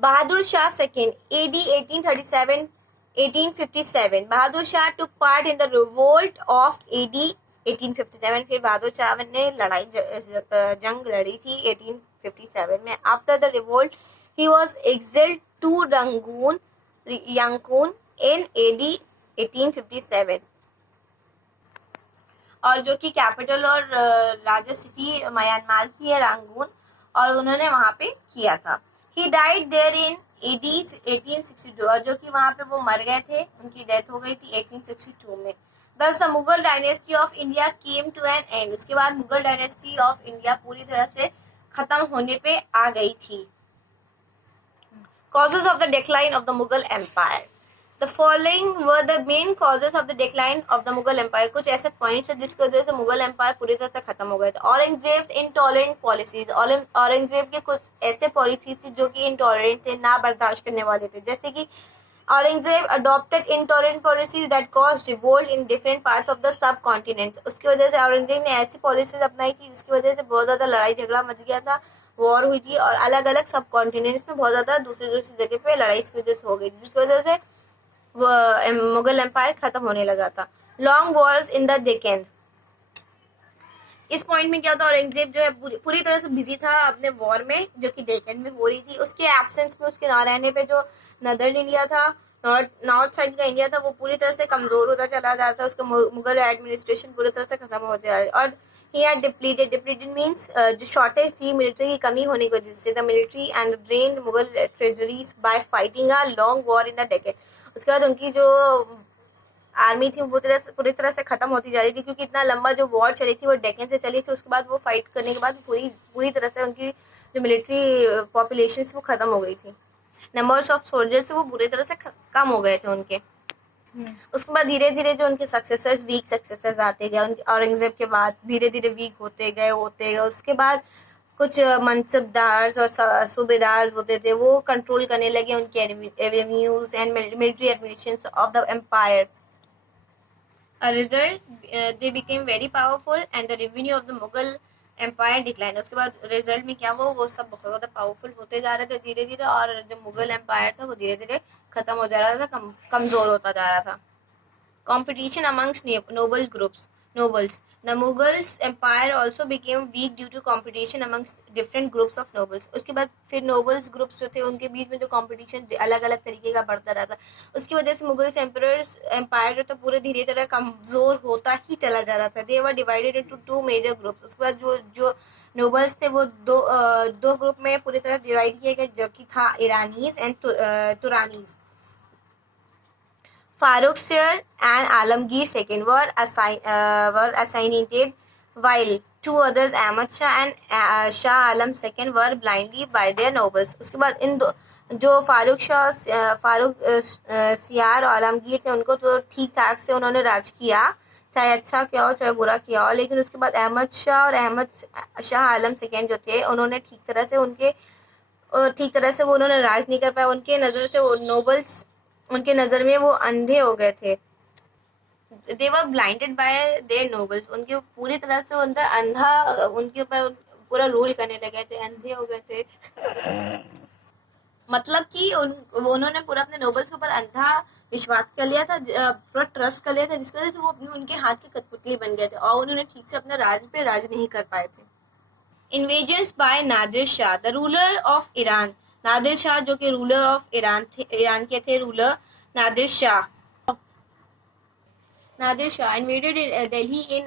Bahadur Shah II, AD 1837. Bahadur Shah took part in the revolt of AD 1857. फिर बहादुर शाह ने जंग लड़ी थी 1857 में. After the revolt, he was exiled to Yangon in AD 1857. और जो कि कैपिटल और लार्जेस्ट सिटी म्यांमार की है रंगून, और उन्होंने वहां पे किया था. ही डाइड देयर इन 1862, और जो कि वहां पे वो मर गए थे, उनकी डेथ हो गई थी 1862 में. Thus the Mughal dynasty of India came to an end. उसके बाद मुगल डायनेस्टी ऑफ इंडिया पूरी तरह से खत्म होने पे आ गई थी. Causes of the decline of the Mughal Empire. The following were the main causes of the decline of the Mughal Empire. कुछ ऐसे पॉइंट्स है जिसकी वजह से मुगल एम्पायर पूरी तरह से खत्म हो गए थे. Aurangzeb intolerant policies. औरंगजेब के कुछ ऐसे पॉलिसीज थी जो कि इंटॉलरेंट थे, ना बर्दाश्त करने वाले थे. जैसे कि Aurangzeb adopted intolerant policies that caused revolt in different parts of the sub continents. उसकी वजह से औरंगजेब ने ऐसी पॉलिसीज अपनाई कि जिसकी वजह से बहुत ज़्यादा लड़ाई झगड़ा मच गया था, वॉर हुई थी, और अलग अलग सब कॉन्टिनेंट्स में बहुत ज़्यादा दूसरी जगह पे लड़ाई इसकी वजह से हो गई, जिसकी वजह से मुगल एम्पायर खत्म होने लगा था. Long Wars in the Deccan. इस पॉइंट में क्या होता है, औरंगजेब जो है पूरी तरह से बिजी था अपने वॉर में जो कि डेक्कन में हो रही थी. उसके एब्सेंस में, उसके ना रहने पे जो नदर्न इंडिया था, नॉर्थ साइड का इंडिया था, वो पूरी तरह से कमजोर होता चला जा रहा था. उसका मुगल एडमिनिस्ट्रेशन पूरी तरह से खत्म होते जा रहा है. और ही हैड डिप्लीटेड मींस जो शॉर्टेज थी मिलिट्री की कमी होने की वजह से. The military and drained Mughal treasuries bye fighting a long war in the Deccan. उसके बाद उनकी जो आर्मी थी वो पूरी तरह से खत्म होती जा रही थी, क्योंकि इतना लंबा जो वॉर चली थी वो डेक्कन से चली थी. उसके बाद वो फाइट करने के बाद पूरी तरह से उनकी जो मिलिट्री पॉपुलेशन वो खत्म हो गई थी. नंबर्स ऑफ सोल्जर्स वो पूरी तरह से कम हो गए थे उनके. उसके बाद धीरे धीरे जो उनके सक्सेसर्स, वीक सक्सेसर्स आते गए. उनके औरंगजेब के बाद धीरे धीरे वीक होते गए. उसके बाद कुछ मनसबदार और सूबेदार होते थे, वो कंट्रोल करने लगे उनके avenues and military administration of the empire. A result, they became very powerful and the revenue of the Mughal Empire declined. उसके बाद रिजल्ट में क्या हुआ, वो सब बहुत ज़्यादा पावरफुल होते जा रहे थे धीरे धीरे, और जो मुगल एम्पायर था वो धीरे धीरे खत्म हो जा रहा था, कमज़ोर होता जा रहा था. Competition amongst nobles. The Mughals empire also became weak due to competition amongst different groups of nobles. उसके बाद फिर nobles groups जो थे उनके बीच में जो competition अलग अलग तरीके का बढ़ता रहा था, उसकी वजह से Mughals empire जो था पूरे धीरे धीरे कमजोर होता ही चला जा रहा था. They were divided into two major groups. उसके बाद जो nobles थे वो दो ग्रुप में पूरी तरह डिवाइड किए गए, जो कि था ईरानीज and तुरानीज. Farrukhsir and Alamgir II were assassinated, while two others, Ahmad Shah and Shah Alam II, were blindly by their nobles. उसके बाद इन दो जो फारूक सियार और आलमगीर थे, उनको तो ठीक ठाक से उन्होंने राज किया, चाहे अच्छा किया हो चाहे बुरा किया हो. लेकिन उसके बाद अहमद शाह और अहमद शाह आलम सेकेंड जो थे, उन्होंने ठीक तरह से वो उन्होंने राज नहीं कर पाया. उनके नज़र से वो नोबल्स, उनके नज़र में वो अंधे हो गए थे. They were blinded by their nobles. उनके पूरी तरह से उनके ऊपर पूरा रूल करने लगे थे, अंधे हो गए थे. मतलब कि उन्होंने पूरा अपने नोबल्स के ऊपर अंधा विश्वास कर लिया था, पूरा ट्रस्ट कर लिया था, जिसकी वजह से वो उनके हाथ की कठपुतली बन गए थे, और उन्होंने ठीक से अपने राज नहीं कर पाए थे. Invasions by Nadir Shah, the ruler of Iran. Nadir Shah जो कि रूलर ऑफ ईरान के थे, ruler Nadir Shah invaded Delhi in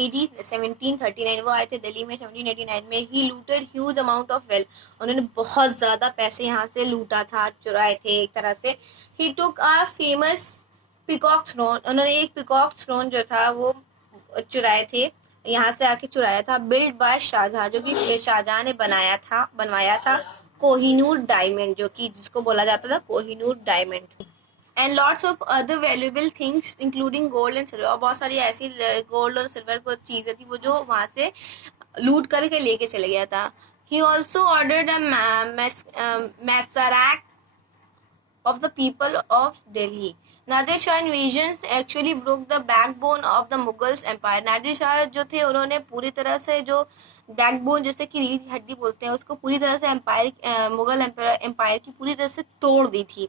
AD 1739. वो आए थे दिल्ली में 1789 में. He looted huge amount of wealth. उन्होंने बहुत ज़्यादा पैसे यहाँ से लूटा था, चुराए थे एक तरह से. ही टुक अ फेमस पिकॉक थ्रोन. उन्होंने एक पिकॉक थ्रोन जो था वो चुराए थे, यहाँ से आके चुराया था. बिल्ड बाय शाहजहां, जो कि शाहजहां ने बनवाया था. कोहिनूर डायमंड, जो कि जिसको बोला जाता था Kohinoor diamond. And lots of other valuable things including gold and silver. और बहुत सारी ऐसी गोल्ड और सिल्वर को चीज़ें थी वो जो वहाँ से लूट करके लेके चले गया था. He also ordered a massacre of the people of Delhi. Nadir Shah invasions actually broke the backbone of the Mughals empire. Nadir Shah जो थे उन्होंने पूरी तरह से जो बैकबोन जैसे कि रीढ़ की हड्डी बोलते हैं उसको पूरी तरह से मुगल एम्पायर की पूरी तरह से तोड़ दी थी।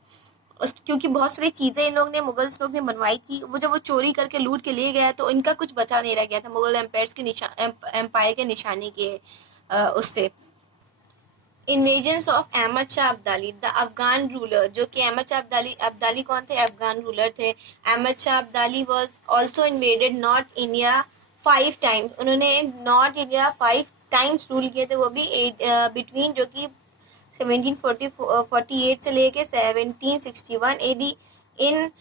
क्योंकि बहुत सारी चीजें इन लोग ने मुगल्स लोग ने बनवाई थी, वो जब वो चोरी करके लूट के ले गया तो इनका कुछ बचा नहीं रह गया था मुगल एम्पायर के निशाने के उससे। Invasions of Ahmad Shah Abdali, the Afghan ruler, जो कि अहमद शाह अब्दाली कौन थे? अफगान रूलर थे। Ahmad Shah Abdali was also invaded North India 5 times. उन्होंने नॉर्थ इंडिया 5 टाइम्स रूल किए थे, वो भी बिटवीन जो कि 1748 से लेके 1761 AD. In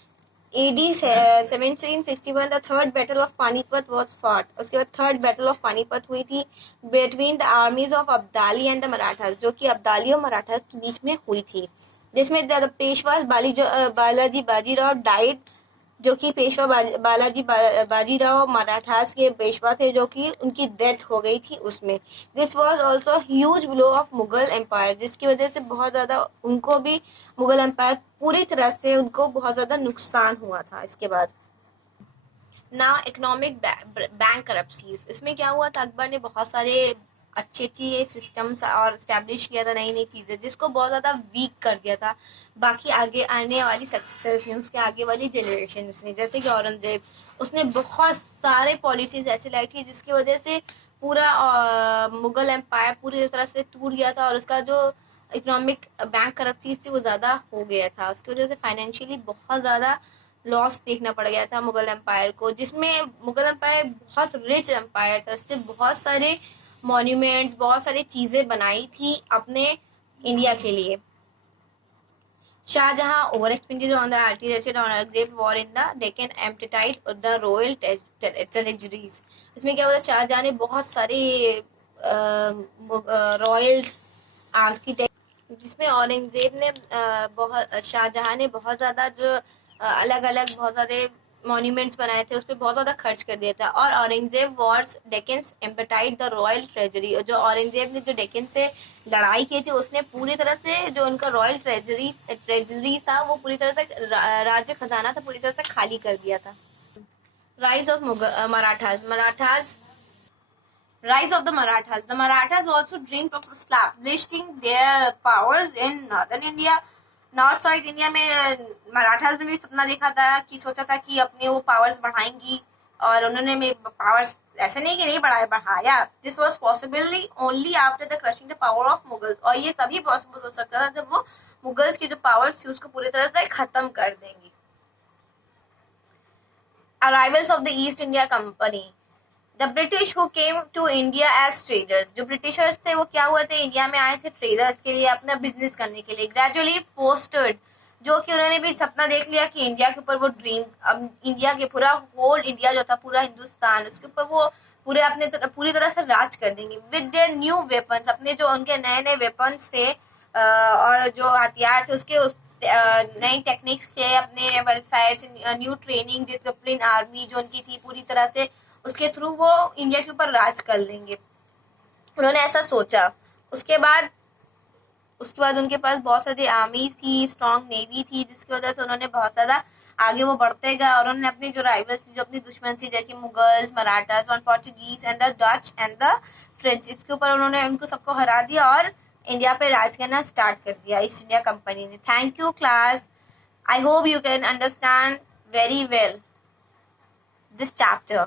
AD 1761 the third battle of Panipat was fought. उसके बाद थर्ड बैटल ऑफ पानीपत हुई थी between the armies of Abdali and the Marathas, जो कि अब्दाली और मराठास के बीच में हुई थी, जिसमें द पेशवास बालाजी बाजीराव डाइड, जो कि पेशवा बालाजी बाजीराव मराठास के पेशवा थे, जो कि उनकी डेथ हो गई थी उसमें। This was also huge blow of Mughal empire, जिसकी वजह से बहुत ज़्यादा उनको भी मुगल एम्पायर पूरी तरह से उनको बहुत ज़्यादा नुकसान हुआ था। इसके बाद नाउ इकोनॉमिक बैंक करप्सीज, इसमें क्या हुआ था? अकबर ने बहुत सारे अच्छी सिस्टम्स और इस्टेब्लिश किया था, नई चीज़ें, जिसको बहुत ज़्यादा वीक कर दिया था बाकी आगे आने वाली सक्सेसर्स ने, उसके आगे वाली जनरेशन ने। जैसे कि औरंगजेब, उसने बहुत सारे पॉलिसीज ऐसे लाई थी जिसकी वजह से पूरा मुगल एम्पायर पूरी तरह से टूट गया था और उसका जो इकोनॉमिक बैंक करप्सीज थी वो ज़्यादा हो गया था। उसकी वजह से फाइनेंशियली बहुत ज़्यादा लॉस देखना पड़ गया था मुगल एम्पायर को, जिसमें मुगल एम्पायर बहुत रिच एम्पायर था। उससे बहुत सारे मॉन्यूमेंट्स, बहुत सारी चीज़ें बनाई थी अपने इंडिया के लिए। Shahjahan over expenditure on the artillery on Aurangzeb war in the Deccan emptied और द रॉयल ट्रेजरीज। इसमें क्या हुआ? शाहजहां ने बहुत सारे रॉयल आर्किटेक्ट, जिसमें औरंगजेब ने शाहजहां ने बहुत ज़्यादा जो अलग अलग बहुत सारे मॉन्यूमेंट्स बनाए थे उस पर बहुत ज़्यादा खर्च कर दिया था। और Aurangzeb wars Deccan emptied the royal treasury, और जो औरंगजेब ने जो डेक्कन से लड़ाई की थी उसने पूरी तरह से जो उनका रॉयल ट्रेजरी था वो पूरी तरह से राज्य खजाना था पूरी तरह से खाली कर दिया था। Rise of Marathas Rise of the Marathas. The Marathas also dreamed of establishing their powers in northern India. North side India में मराठास ने भी सपना देखा था कि सोचा था कि अपने वो पावर्स बढ़ाएंगी, और उन्होंने में पावर्स ऐसे नहीं कि नहीं बढ़ाया। This was possibly only after the crushing the power of Mughals, और ये तभी पॉसिबल हो सकता था जब वो मुगल्स की जो पावर्स थी उसको पूरी तरह से खत्म कर देंगी। Arrivals of the East India Company, the British who came to India as traders, जो ब्रिटिशर्स थे वो क्या हुए थे? इंडिया में आए थे ट्रेडर्स के लिए, अपना बिजनेस करने के लिए। ग्रेजुअली फोस्टर्ड, जो कि उन्होंने भी सपना देख लिया कि इंडिया के ऊपर वो ड्रीम, अब इंडिया के पूरा होल इंडिया जो था पूरा हिंदुस्तान, उसके ऊपर वो पूरी तरह से राज कर देंगे। विद देयर न्यू वेपन्स, अपने जो उनके नए नए वेपन्स थे और जो हथियार थे उसके नई टेक्निक्स थे, अपने welfare, new training, discipline army जो उनकी थी पूरी तरह से, उसके थ्रू वो इंडिया के ऊपर राज कर लेंगे। उन्होंने ऐसा सोचा। उसके बाद उनके पास बहुत सारी आर्मीज थी, स्ट्रॉन्ग नेवी थी, जिसकी वजह से उन्होंने बहुत ज़्यादा आगे वो बढ़ते गए और उन्होंने अपनी जो राइवल्स थी, जो अपनी दुश्मन थी, जैसे मुगल्स, मराठास और Portuguese and the Dutch and the French, इसके ऊपर उन्होंने उनको सबको हरा दिया और इंडिया पे राज करना स्टार्ट कर दिया ईस्ट इंडिया कंपनी ने। Thank you class, I hope you can understand very well this chapter.